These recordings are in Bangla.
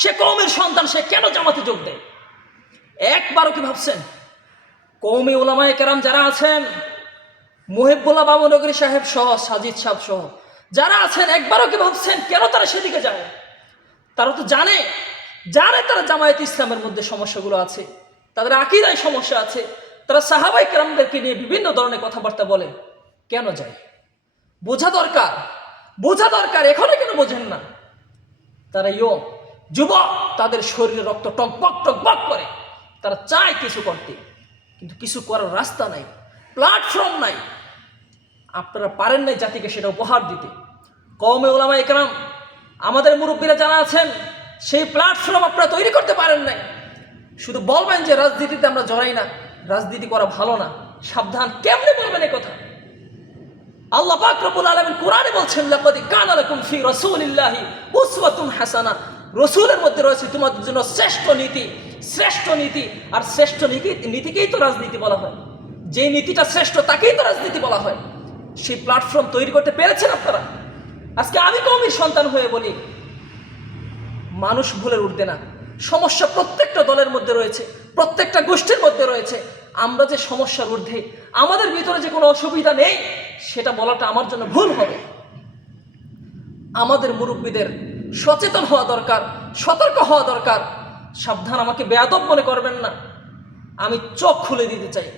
সে কওমের সন্তান, সে কেন জামাতে যোগ দেয়? একবারও কি ভাবছেন? কওমি উলামায়ে কেরাম যারা আছেন, মুহিবুল্লাহ বাবুনগরী সাহেব সহ, সাজিদ সাহেব সহ যারা আছেন, একবারও কি ভাবছেন কেন তারা সেদিকে যায়? তারা তো জানে তারা জামায়াত ইসলামের মধ্যে সমস্যাগুলো আছে, তাদের আকীদায় সমস্যা আছে, তারা সাহাবায়ে কেরামদেরকে নিয়ে বিভিন্ন ধরনের কথাবার্তা বলে। কেন যায়? বোঝা দরকার। এখনো কেন বোঝেন না? তারা যুবক, তাদের শরীরে রক্ত টকবক করে, তারা চায় কিছু করতে, কিন্তু কিছু করার রাস্তা নাই, প্ল্যাটফর্ম নাই। আপনারা পারেন নাই জাতিকে সেটা উপহার দিতে। কওমে উলামায়ে কেরাম, আমাদের মুরব্বীরা যারা আছেন, সেই প্ল্যাটফর্ম আপনারা তৈরি করতে পারেন নাই। শুধু বলবেন যে রাজনীতিতে আমরা জড়াই না, রাজনীতি করা ভালো না। সাবধান, কেমনে বলবেন এই কথা? আল্লাহ পাক রব্বুল আলামিন কোরআনে বলছেন, লাকাদ কানা লাকুম ফি রাসূলিল্লাহি উসওয়াতুন হাসানা। রাসূলের মধ্যে রয়েছে তোমাদের জন্য শ্রেষ্ঠ নীতি। আর শ্রেষ্ঠ নীতিকেই তো রাজনীতি বলা হয়। যে নীতিটা শ্রেষ্ঠ তাকেই তো রাজনীতি বলা হয়। সেই প্ল্যাটফর্ম তৈরি করতে পেরেছেন আপনারা? আজকে আমি কওমির সন্তান হয়ে বলি, মানুষ ভুলের ঊর্ধ্বে না। সমস্যা প্রত্যেকটা দলের মধ্যে রয়েছে, প্রত্যেকটা গোষ্ঠীর মধ্যে রয়েছে। আমরা যে সমস্যার ঊর্ধ্বে, আমাদের ভিতরে যে কোনো অসুবিধা নেই, সেটা বলাটা আমার জন্য ভুল হবে। আমাদের মুরব্বীদের সচেতন হওয়া দরকার, সতর্ক হওয়া দরকার। সাবধান, আমাকে বেয়াদব মনে করবেন না। আমি চোখ খুলে দিতে চাই।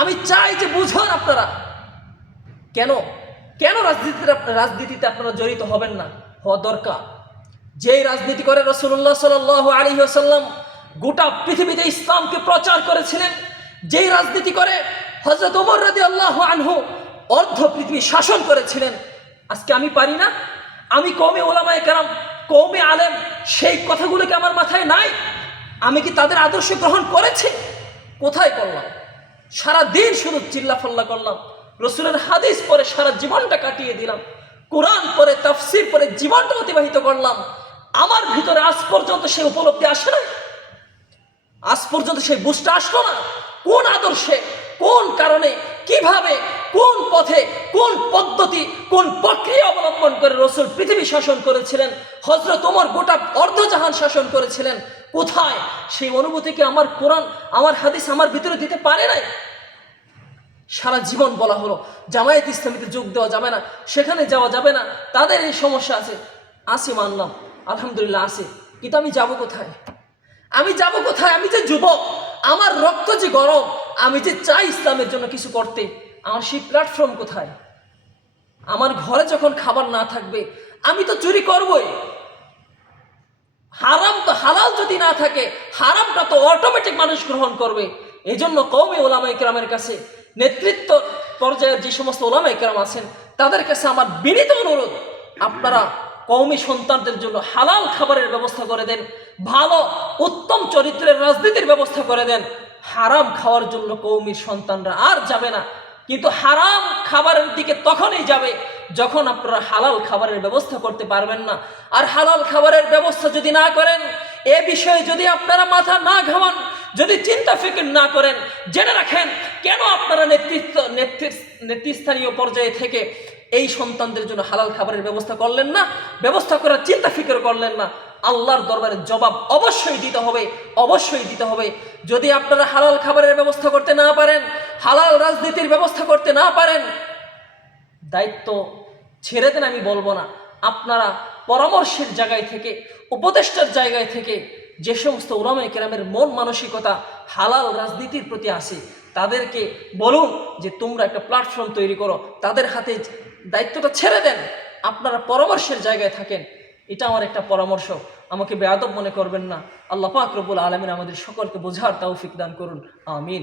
আমি চাই যে বুঝুন আপনারা কেন রাজনীতিতে আপনারা জড়িত হবেন না, হওয়া দরকার। যেই রাজনীতি করে রাসূলুল্লাহ সাল্লাল্লাহু আলাইহি ওয়াসাল্লাম গোটা পৃথিবীতে ইসলামকে প্রচার করেছিলেন, যেই রাজনীতি করে হযরত ওমর রাদিয়াল্লাহু আনহু অর্ধ পৃথিবী শাসন করেছিলেন, আজকে আমি পারি না? আমি কওমে উলামায়ে কেরাম, কওমে আলেম, সেই কথাগুলো কি আমার মাথায় নাই? আমি কি তাদের আদর্শ গ্রহণ করেছি? কোথায় করলাম? সারা দিন শুধু চিল্লাফাল্লা করলাম, রাসূলের হাদিস পড়ে সারা জীবনটা কাটিয়ে দিলাম, কোরআন পড়ে, তাফসীর পড়ে জীবনটা অতিবাহিত করলাম। আমার ভিতরে আজ পর্যন্ত সেই উপলব্ধি আসে না, আজ পর্যন্ত সেই বুঝটা আসলো না। কোন আদর্শে, কোন কারণে, কিভাবে, কোন পথে, কোন পদ্ধতি, কোন প্রক্রিয়া অবলম্বন করে রাসূল পৃথিবী শাসন করেছিলেন, হযরত ওমর গোটা অর্ধজাহান শাসন করেছিলেন, কোথায় সেই অনুভূতিকে আমার কোরআন, আমার হাদিস আমার ভিতরে দিতে পারে নাই? সারা জীবন বলা হলো জামায়াত ইসলামীতে যোগ দেওয়া যাবে না, সেখানে যাওয়া যাবে না, তাদের এই সমস্যা আছে মানলাম, আলহামদুলিল্লাহ আছে, কিন্তু আমি যাব কোথায়? আমি যে যুবক, আমার রক্ত যে গরম, আমি যে চাই ইসলামের জন্য কিছু করতে, আমার সেই প্ল্যাটফর্ম কোথায়? আমার ঘরে যখন খাবার না থাকবে, আমি তো চুরি করবই। হালাল যদি না থাকে, হারামটা তো অটোমেটিক মানুষ গ্রহণ করবে। এই জন্য কওমে উলামায়ে কেরামের কাছে, নেতৃত্ব পর্যায়ের যে সমস্ত উলামায়ে কেরাম আছেন, তাদের কাছে আমার বিনীত অনুরোধ, আপনারা কওমি সন্তানদের জন্য হালাল খাবারের ব্যবস্থা করে দেন, ভালো উত্তম চরিত্রের রাজনীতির ব্যবস্থা করে দেন। হারাম খাওয়ার জন্য কওমির সন্তানরা আর যাবে না, কিন্তু হারাম খাবারের দিকে তখনই যাবে যখন আপনারা হালাল খাবারের ব্যবস্থা করতে পারবেন না। আর হালাল খাবারের ব্যবস্থা যদি না করেন, এ বিষয়ে যদি আপনারা মাথা না ঘামান, যদি চিন্তা ফিকির না করেন, জেনে রাখেন কেন আপনারা নেতৃস্থানীয় পর্যায়ে থেকে এই সন্তানদের জন্য হালাল খাবারের ব্যবস্থা করলেন না, ব্যবস্থা করার চিন্তা ফিকির করলেন না। আল্লাহর দরবারে জবাব অবশ্যই দিতে হবে। যদি আপনারা হালাল খাবারের ব্যবস্থা করতে না পারেন, হালাল রাজনীতির ব্যবস্থা করতে না পারেন, দায়িত্ব ছেড়ে দেন, আমি বলবো না। আপনারা পরামর্শের জায়গায় থেকে, উপদেষ্টার জায়গায় থেকে যে সমস্ত উলামায়ে কেরামের মন মানসিকতা হালাল রাজনীতির প্রতি আসে, তাদেরকে বলুন যে তোমরা একটা প্ল্যাটফর্ম তৈরি করো, তাদের হাতে দায়িত্বটা ছেড়ে দেন, আপনারা পরামর্শের জায়গায় থাকেন। এটা আমার একটা পরামর্শ, আমাকে বেয়াদব মনে করবেন না। আল্লাহ পাক রব্বুল আলামিন আমাদের সকলকে বোঝার তৌফিক দান করুন, আমিন।